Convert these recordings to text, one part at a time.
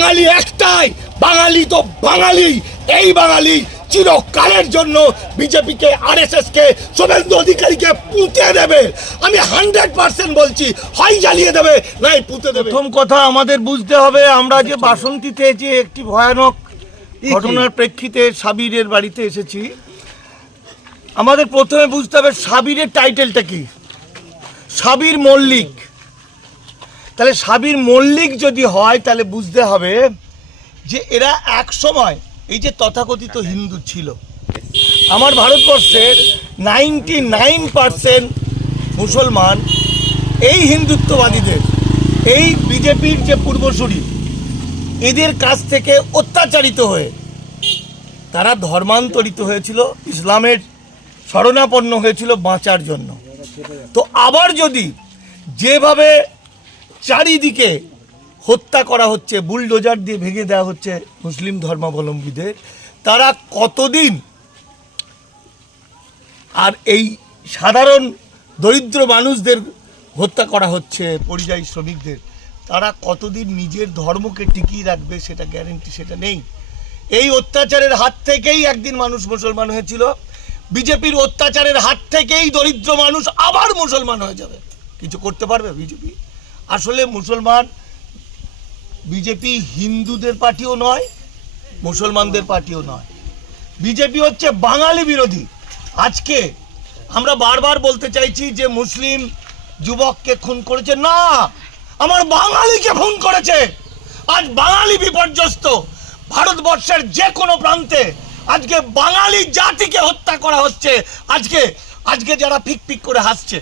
বাঙালি একটাই বাঙালি তো বাঙালি। এই বাঙালি চিরকালের জন্য বিজেপিকে আরএসএস কে শুভেন্দু অধিকারীকে পুঁতে দেবে। আমি হান্ড্রেড পার্সেন্ট বলছি হয় জ্বালিয়ে দেবে নাই পুঁতে দেবে। প্রথম কথা আমাদের বুঝতে হবে আমরা যে বাসন্তীতে যে একটি ভয়ানক ঘটনার প্রেক্ষিতে সাবিরের বাড়িতে এসেছি। আমাদের প্রথমে বুঝতে হবে সাবিরের টাইটেলটা কি? সাবির মল্লিক। তাহলে সাবির মল্লিক যদি হয়, তাহলে বুঝতে হবে যে এরা এক সময় এই যে তথাকথিত হিন্দু ছিল। আমার ভারতবর্ষের নাইনটি নাইন পারসেন্ট মুসলমান এই হিন্দুত্ববাদীদের, এই বিজেপির যে পূর্বসূরি, এদের কাছ থেকে অত্যাচারিত হয়ে তারা ধর্মান্তরিত হয়েছিল, ইসলামের শরণাপন্ন হয়েছিল বাঁচার জন্য। তো আবার যদি যেভাবে চারিদিকে হত্যা করা হচ্ছে, বুলডোজার দিয়ে ভেঙে দেওয়া হচ্ছে মুসলিম ধর্মাবলম্বীদের। তারা কতদিন আর এই সাধারণ দরিদ্র মানুষদের হত্যা করা হচ্ছে, পরিযায়ী শ্রমিকদের, তারা কতদিন নিজের ধর্মকে টিকিয়ে রাখবে সেটা গ্যারেন্টি সেটা নেই। এই অত্যাচারের হাত থেকেই একদিন মানুষ মুসলমান হয়েছিল। বিজেপির অত্যাচারের হাত থেকেই দরিদ্র মানুষ আবার মুসলমান হয়ে যাবে। কিছু করতে পারবে বিজেপি? আসলে মুসলমান বিজেপি হিন্দুদের পার্টিও নয়, মুসলমানদের পার্টিও নয়। বিজেপি হচ্ছে বাঙালি বিরোধী। আজকে আমরা বারবার বলতে চাইছি যে মুসলিম যুবককে খুন করেছে। না, আমার বাঙালিকে খুন করেছে। আজ বাঙালি বিপর্যস্ত। ভারতবর্ষের যে কোনো প্রান্তে আজকে বাঙালি জাতিকে হত্যা করা হচ্ছে। আজকে আজকে যারা ফিক ফিক করে হাসছে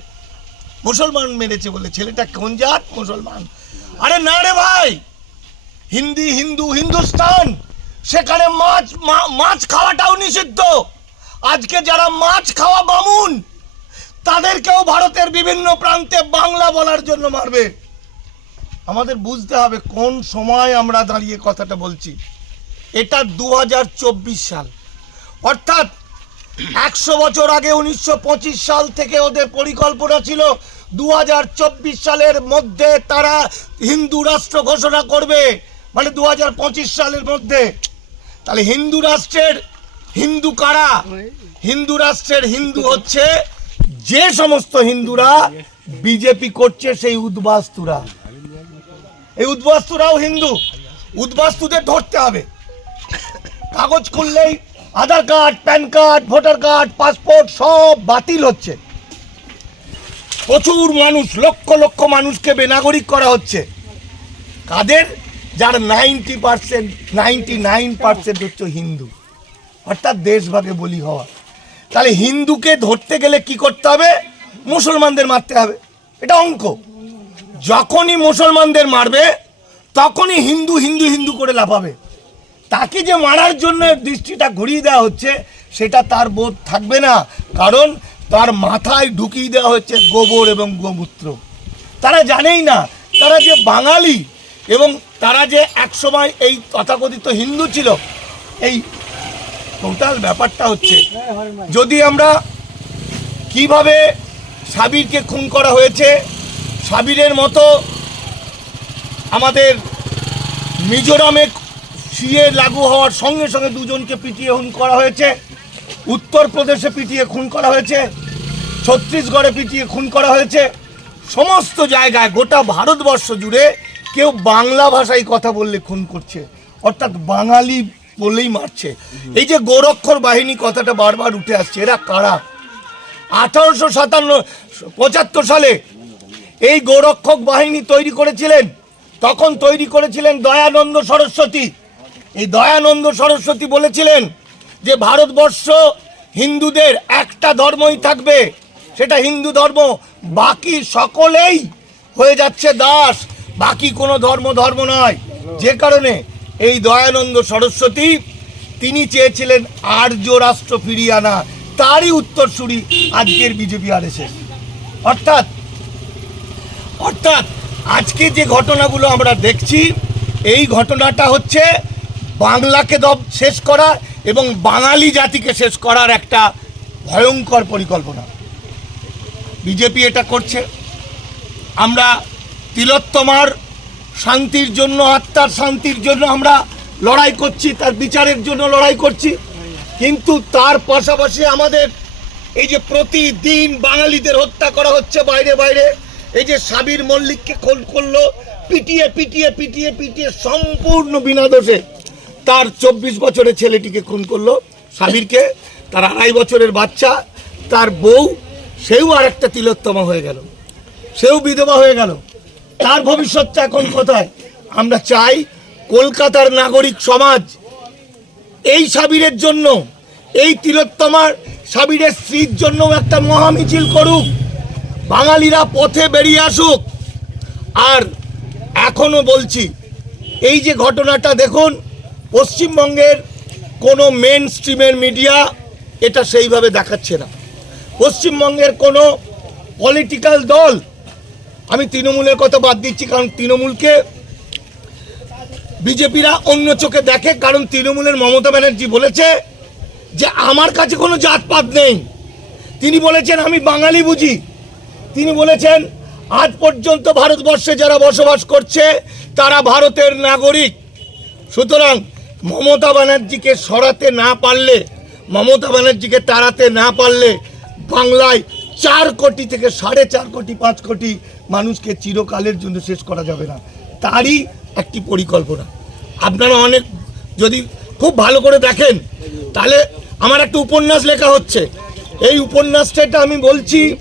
মুসলমান মেরেছে বলে ছেলেটা কোন জাত? মুসলমান। আরে না রে ভাই! হিন্দি, হিন্দু, হিন্দুস্তান! সেখানে মাছ মাছ খাওয়াটাও নিষিদ্ধ। আজকে যারা মাছ খাওয়া বামুন, তাদেরকেও ভারতের বিভিন্ন প্রান্তে বাংলা বলার জন্য মারবে। আমাদের বুঝতে হবে কোন সময় আমরা দাঁড়িয়ে কথাটা বলছি। এটা দু হাজার চব্বিশ সাল। অর্থাৎ একশো বছর আগে উনিশশো পঁচিশ সাল থেকে ওদের পরিকল্পনা ছিল দু হাজার চব্বিশ সালের মধ্যে তারা হিন্দু রাষ্ট্র ঘোষণা করবে। মানে দু হাজার পঁচিশ সালের মধ্যে। তাহলে হিন্দু রাষ্ট্রের হিন্দু কারা? হিন্দু রাষ্ট্রের হিন্দু হচ্ছে যে সমস্ত হিন্দুরা বিজেপি করছে সেই উদ্বাস্তুরা। এই উদ্বাস্তুরাও হিন্দু। উদ্বাস্তুদের ধরতে হবে। কাগজ খুললেই Aadhaar card, PAN card, voter card, passport সব বাতিল হচ্ছে। প্রচুর মানুষ, লক্ষ লক্ষ মানুষকে বেনাগরিক করা হচ্ছে। কাদের? যার ninety percent, ninety nine percent হচ্ছে হিন্দু। অর্থাৎ দেশভাগে বলি হওয়া। তাহলে হিন্দুকে ধরতে গেলে কি করতে হবে? মুসলমানদের মারতে হবে। এটা অঙ্ক। যখনই মুসলমানদের মারবে, তখনই হিন্দু হিন্দু হিন্দু করে লাফাবে। তাকে যে মারার জন্য দৃষ্টিটা ঘুরিয়ে দেওয়া হচ্ছে, সেটা তার বোধ থাকবে না। কারণ তার মাথায় ঢুকিয়ে দেওয়া হচ্ছে গোবর এবং গোমূত্র। তারা জানেই না, তারা যে বাঙালি এবং তারা যে একসময় এই তথাকথিত হিন্দু ছিল, এই টোটাল ব্যাপারটা হচ্ছে, যদি আমরা কীভাবে সাবিরকে খুন করা হয়েছে, সাবিরের মতো আমাদের মিজোরামে সিএ লাগু হওয়ার সঙ্গে সঙ্গে দুজনকে পিটিয়ে খুন করা হয়েছে। উত্তরপ্রদেশে পিটিয়ে খুন করা হয়েছে। ছত্তিশগড়ে পিটিয়ে খুন করা হয়েছে। সমস্ত জায়গায় গোটা ভারতবর্ষ জুড়ে কেউ বাংলা ভাষায় কথা বললে খুন করছে। অর্থাৎ বাঙালি বলেই মারছে। এই যে গোরক্ষর বাহিনী কথাটা বারবার উঠে আসছে, এরা কারা? আঠারোশো সাতান্ন, পঁচাত্তর সালে এই গোরক্ষক বাহিনী তৈরি করেছিলেন। তখন তৈরি করেছিলেন দয়ানন্দ সরস্বতী। এই দয়ানন্দ সরস্বতী বলেছিলেন যে ভারতবর্ষ হিন্দুদের একটা ধর্মই থাকবে। সেটা হিন্দু ধর্ম। বাকি সকলেই হয়ে যাচ্ছে দাস। বাকি কোনো ধর্ম ধর্ম নয়। যে কারণে এই দয়ানন্দ সরস্বতী তিনি চেয়েছিলেন আর্য রাষ্ট্র ফিরিয়ে আনা। তারই উত্তরসূরি আজকের বিজেপি আর এসে অর্থাৎ অর্থাৎ আজকে যে ঘটনাগুলো আমরা দেখছি, এই ঘটনাটা হচ্ছে বাংলাকে শেষ করা এবং বাঙালি জাতিকে শেষ করার একটা ভয়ঙ্কর পরিকল্পনা। বিজেপি এটা করছে। আমরা তিলোত্তমার শান্তির জন্য, আত্মার শান্তির জন্য আমরা লড়াই করছি, তার বিচারের জন্য লড়াই করছি। কিন্তু তার পাশাপাশি আমাদের এই যে প্রতিদিন বাঙালিদের হত্যা করা হচ্ছে বাইরে বাইরে, এই যে সাবির মল্লিককে খোল করল, পিটিয়ে পিটিয়ে পিটিয়ে পিটিয়ে সম্পূর্ণ বিনা দোষে। তার চব্বিশ বছরের ছেলেটিকে খুন করল সাবিরকে তার আড়াই বছরের বাচ্চা, তার বউ, সেও আর একটা তিলোত্তমা হয়ে গেল। সেও বিধবা হয়ে গেল। তার ভবিষ্যৎটা এখন কোথায়? আমরা চাই কলকাতার নাগরিক সমাজ এই সাবিরের জন্য, এই তিলোত্তমার সাবিরের স্ত্রীর জন্য একটা মহামিছিল করুক। বাঙালিরা পথে বেরিয়ে আসুক। আর এখনও বলছি, এই যে ঘটনাটা দেখুন পশ্চিমবঙ্গের কোনো মেন স্ট্রিমের মিডিয়া এটা সেইভাবে দেখাচ্ছে না। পশ্চিমবঙ্গের কোনো পলিটিক্যাল দল, আমি তৃণমূলের কথা বাদ দিচ্ছি, কারণ তৃণমূলকে বিজেপিরা অন্য চোখে দেখে, কারণ তৃণমূলের মমতা ব্যানার্জি বলেছে যে আমার কাছে কোনো জাতপাত নেই। তিনি বলেছেন, আমি বাঙালি বুঝি। তিনি বলেছেন, আজ পর্যন্ত ভারতবর্ষে যারা বসবাস করছে, তারা ভারতের নাগরিক। সুতরাং মমতা ব্যানার্জিকে সরাতে না পারলে, মমতা ব্যানার্জিকে তাড়াতে না পারলে বাংলায় চার কোটি থেকে সাড়ে চার কোটি, পাঁচ কোটি মানুষকে চিরকালের জন্য শেষ করা যাবে না। তারই একটি পরিকল্পনা। আপনারা অনেক যদি খুব ভালো করে দেখেন, তাহলে আমার একটা উপন্যাস লেখা হচ্ছে। এই উপন্যাসটা আমি বলছি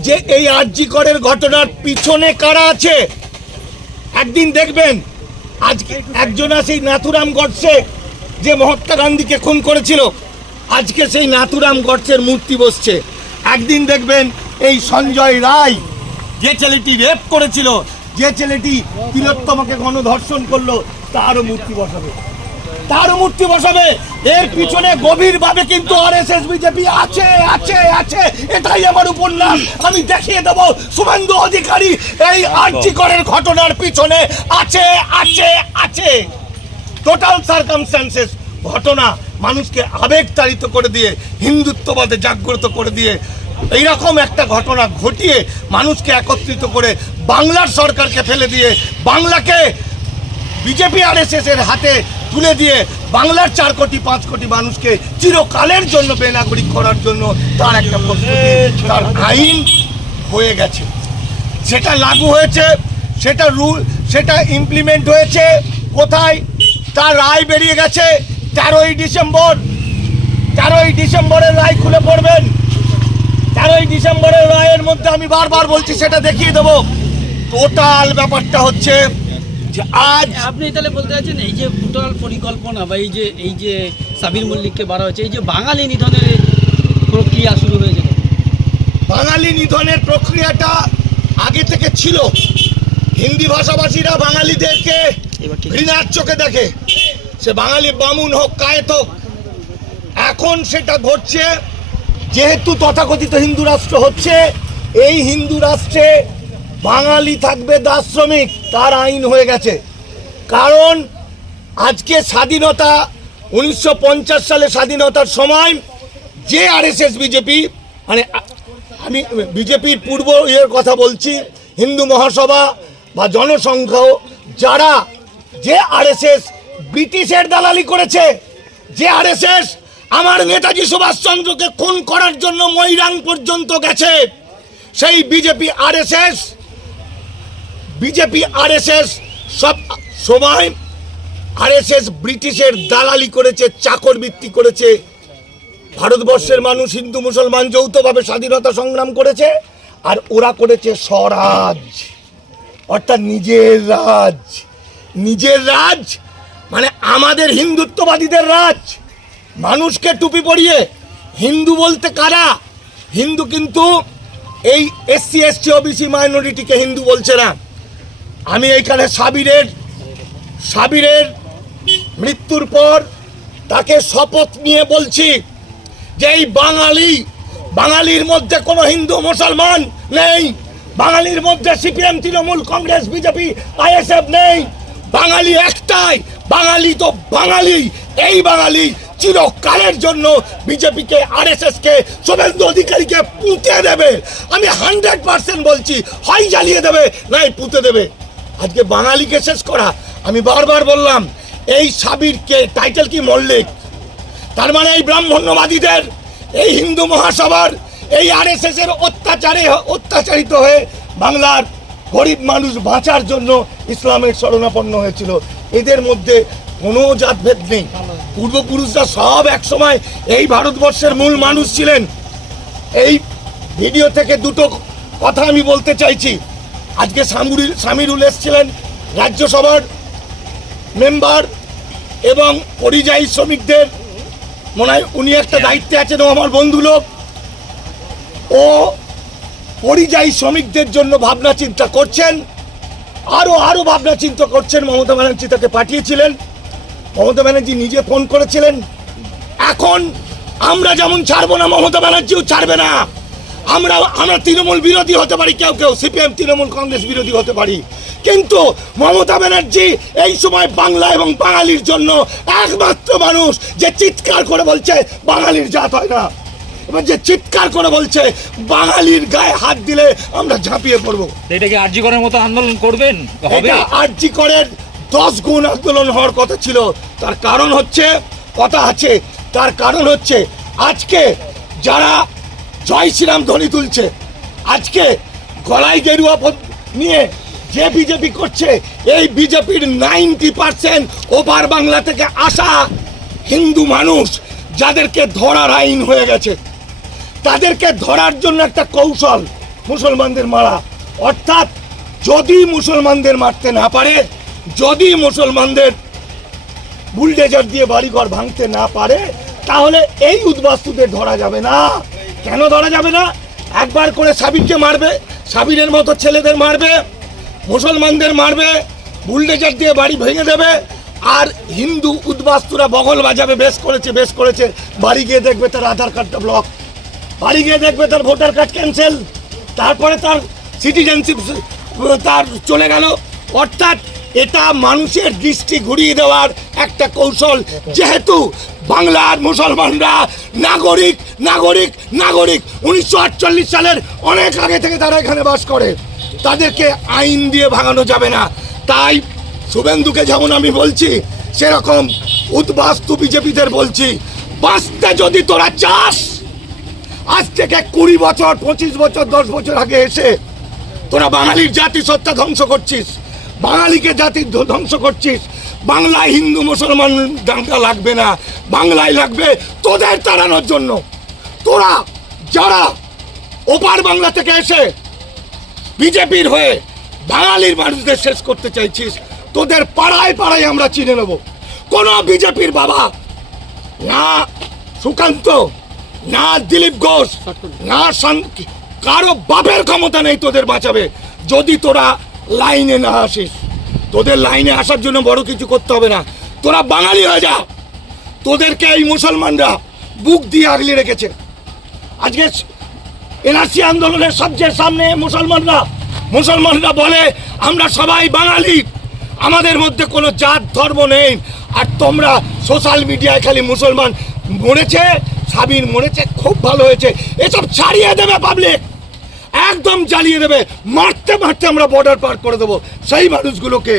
যে এই আরজি করের ঘটনার পিছনে কারা আছে? একদিন দেখবেন আজকে একজন সেই নাথুরাম গডসে, যে মহাত্মা গান্ধীকে খুন করেছিল। আজকে সেই নাথুরাম গডসের মূর্তি বসছে। একদিন দেখবেন এই সঞ্জয় রায় যে ছেলেটি রেপ করেছিল, যে ছেলেটি তিলোত্তমাকে গণধর্ষণ করল, তারও মূর্তি বসাবে। তারও মূর্তি বসাবে। এর পিছনে গভীরভাবে কিন্তু আরএসএস বিজেপি আছে আছে আছে। এটাই আমার উপন্যাস। আমি দেখিয়ে দেব। শুভেন্দু অধিকারী এই আর্যিকরের ঘটনার পিছনে আছে আছে আছে। টোটাল সার্কামস্টান্সেস ঘটনা মানুষকে আবেগতাড়িত করে দিয়ে হিন্দুত্ববাদে জাগ্রত করে দিয়ে এইরকম একটা ঘটনা ঘটিয়ে মানুষকে একত্রিত করে বাংলার সরকারকে ফেলে দিয়ে বাংলাকে বিজেপি আর এর হাতে তুলে দিয়ে বাংলার চার কোটি, পাঁচ কোটি মানুষকে চিরকালের জন্য বেনাগরিক করার জন্য তার একটা তার আইন হয়ে গেছে। সেটা লাগু হয়েছে, সেটা রুল, সেটা ইমপ্লিমেন্ট হয়েছে, কোথায়? তার রায় বেরিয়ে গেছে, তেরোই ডিসেম্বর। তেরোই ডিসেম্বরের রায় খুলে পড়বেন। তেরোই ডিসেম্বরের রায়ের মধ্যে আমি বারবার বলছি, সেটা দেখিয়ে দেবো। টোটাল ব্যাপারটা হচ্ছে যে আজ আপনি তাহলে বলতে চাচ্ছেন এই যে পরিকল্পনা বা এই যে এই যে সাবির মল্লিককে বাড়া এই যে বাঙালি নিধনের প্রক্রিয়া শুরু হয়েছে বাঙালি নিধনের প্রক্রিয়াটা আগে থেকে ছিল। হিন্দি ভাষাভাষীরা বাঙালিদেরকে ঘৃণার চোখে দেখে। সে বাঙালি বামুন হোক কায়েত হোক এখন সেটা ঘটছে যেহেতু তথাকথিত হিন্দু রাষ্ট্র হচ্ছে এই হিন্দু রাষ্ট্রে বাঙালি থাকবে দাস শ্রমিক, তার আইন হয়ে গেছে। কারণ আজকে স্বাধীনতা, উনিশশো পঞ্চাশ সালে স্বাধীনতার সময় যে আরএসএস বিজেপি মানে আমি বিজেপির পূর্ব ইয়ের কথা বলছি, হিন্দু মহাসভা বা জনসংখ্যাও যারা যে আরএসএস ব্রিটিশের দালালি করেছে, যে আরএসএস আমার নেতাজি সুভাষচন্দ্রকে খুন করার জন্য ময়রাং পর্যন্ত গেছে, সেই বিজেপি আরএসএস বিজেপি, আরএসএস, সব সময় আরএসএস ব্রিটিশের দালালি করেছে, চাকর বৃত্তি করেছে, ভারতবর্ষের মানুষ, হিন্দু, মুসলমান যৌথভাবে স্বাধীনতা সংগ্রাম করেছে, আর ওরা করেছে স্বরাজ। অর্থাৎ নিজের রাজ। নিজের রাজ মানে আমাদের হিন্দুত্ববাদীদের রাজ। মানুষকে টুপি পরিয়ে, হিন্দু বলতে কারা? হিন্দু কিন্তু এই এসসি, এসটি, ওবিসি মাইনরিটিকে হিন্দু বলছে না। আমি এইখানে সাবিরের সাবিরের মৃত্যুর পর তাকে শপথ নিয়ে বলছি যে এই বাঙালি, বাঙালির মধ্যে কোনো হিন্দু, মুসলমান নেই। বাঙালির মধ্যে CPM, Trinamool, Congress, BJP, ISF নেই। বাঙালি একটাই, বাঙালি তো বাঙালি। এই বাঙালি চিরকালের জন্য বিজেপিকে, আরএসএসকে, শুভেন্দু অধিকারীকে পুঁতে দেবে। আমি হান্ড্রেড পার্সেন্ট বলছি, হয় জ্বালিয়ে দেবে, নাই পুঁতে দেবে। আজকে বাঙালিকে শেষ করা। আমি বারবার বললাম, এই সাবিরকে টাইটেল কি মল্লিক? তার মানে এই ব্রাহ্মণ্যবাদীদের, এই হিন্দু মহাসভার, এই আরএসএস এর অত্যাচারে অত্যাচারিত হয়ে বাংলার গরিব মানুষ বাঁচার জন্য ইসলামের শরণাপন্ন হয়েছিল। এদের মধ্যে কোনো জাতভেদ নেই। পূর্বপুরুষরা সব একসময় এই ভারতবর্ষের মূল মানুষ ছিলেন। এই ভিডিও থেকে দুটো কথা আমি বলতে চাইছি। আজকে সামুরি সামিরুল এসছিলেন রাজ্যসভার মেম্বার এবং পরিযায়ী শ্রমিকদের। মনে হয় উনি একটা দায়িত্বে আছেন ও আমার বন্ধু লোক। ও পরিযায়ী শ্রমিকদের জন্য ভাবনা চিন্তা করছেন। আরও আরও ভাবনা চিন্তা করছেন। মমতা ব্যানার্জি তাকে পাঠিয়েছিলেন। মমতা ব্যানার্জি নিজে ফোন করেছিলেন। এখন আমরা যেমন ছাড়বো না মমতা ব্যানার্জিও ছাড়বে না। আমরা আমরা তৃণমূল বিরোধী হতে পারি কেউ কেউ সিপিএম তৃণমূল কংগ্রেস বিরোধী হতে পারি। কিন্তু মমতা ব্যানার্জি এই সময় বাংলা এবং বাঙালির জন্য একমাত্র মানুষ যে চিৎকার করে বলছে বাঙালির জাত হয় না। এবার যে চিৎকার করে বলছে বাঙালির গায়ে হাত দিলে আমরা ঝাঁপিয়ে পড়ব। তো এটা কি আরজি করার মতো আন্দোলন করবেন? এটা আরজি করের দশ গুণ আন্দোলন হওয়ার কথা ছিল। তার কারণ হচ্ছে কথা আছে। তার কারণ হচ্ছে আজকে যারা জয় শ্রীরাম ধ্বনি তুলছে। আজকে গলায় গেরুয়া নিয়ে যে বিজেপি করছে, এই বিজেপির নাইনটি পার্সেন্ট ওপার বাংলা থেকে আসা হিন্দু মানুষ যাদেরকে ধরার আইন হয়ে গেছে, তাদেরকে ধরার জন্য একটা কৌশল মুসলমানদের মারা। অর্থাৎ যদি মুসলমানদের মারতে না পারে, যদি মুসলমানদের বুলডেজার দিয়ে বাড়িঘর ভাঙতে না পারে, তাহলে এই উদ্বাস্তুদের ধরা যাবে না। কেন ধরা যাবে না? একবার করে সাবিরকে মারবে, সাবিরের মতো ছেলেদের মারবে, মুসলমানদের মারবে, বুলডেজার দিয়ে বাড়ি ভেঙে দেবে, আর হিন্দু উদ্বাস্তুরা বগল বাজাবে, বেশ করেছে বেশ করেছে। বাড়ি গিয়ে দেখবে তার আধার কার্ডটা ব্লক বাড়ি গিয়ে দেখবে তার ভোটার কার্ড ক্যান্সেল তারপরে তার সিটিজেনশিপ তার চলে গেল। অর্থাৎ এটা মানুষের দৃষ্টি ঘুরিয়ে দেওয়ার একটা কৌশল। যেহেতু বাংলার মুসলমানরা নাগরিক নাগরিক নাগরিক, উনিশশো আটচল্লিশ সালের অনেক আগে থেকে তারা এখানে বাস করে। তাদেরকে আইন দিয়ে ভাঙানো যাবে না। তাই শুভেন্দুকে যেমন আমি বলছি, সেরকম উদ্বাস্তু বিজেপিদের বলছি, বাঁচতে যদি তোরা চাস, আজ থেকে কুড়ি বছর, পঁচিশ বছর, দশ বছর আগে এসে তোরা বাঙালির জাতি সত্তা ধ্বংস করছিস। বাঙালিকে জাতির ধ্ব- ধ্বংস করছিস। বাংলায় হিন্দু মুসলমান দাঙ্গা লাগবে না। বাংলায় লাগবে তোদের তাড়ানোর জন্য। তোরা যারা ওপার বাংলা থেকে এসে বিজেপির হয়ে বাঙালির মানুষদের শেষ করতে চাইছিস তোদের পাড়ায় পাড়ায় আমরা চিনে নেব। কোনো বিজেপির বাবা না সুকান্ত না দিলীপ ঘোষ না কারও বাপের ক্ষমতা নেই তোদের বাঁচাবে। যদি তোরা লাইনে না আসিস। তোদের লাইনে আসার জন্য বড় কিছু করতে হবে না। তোরা বাঙালি হয়ে যা। তোদেরকে এই মুসলমানরা বুক দিয়ে আগলে রেখেছে। আজকে এনআরসি আন্দোলনের সবচেয়ে সামনে মুসলমানরা। মুসলমানরা বলে, আমরা সবাই বাঙালি। আমাদের মধ্যে কোনো জাত, ধর্ম নেই। আর তোমরা সোশ্যাল মিডিয়ায় খালি মুসলমান মরেছে সাবির মরেছে, খুব ভালো হয়েছে। এসব ছাড়িয়ে দেবে পাবলিক একদম জ্বালিয়ে দেবে। মারতে মারতে আমরা বর্ডার পার করে দেবো। সেই মানুষগুলোকে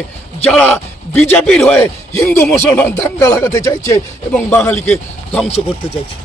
যারা বিজেপির হয়ে হিন্দু মুসলমান দাঙ্গা লাগাতে চাইছে এবং বাঙালিকে ধ্বংস করতে চাইছে।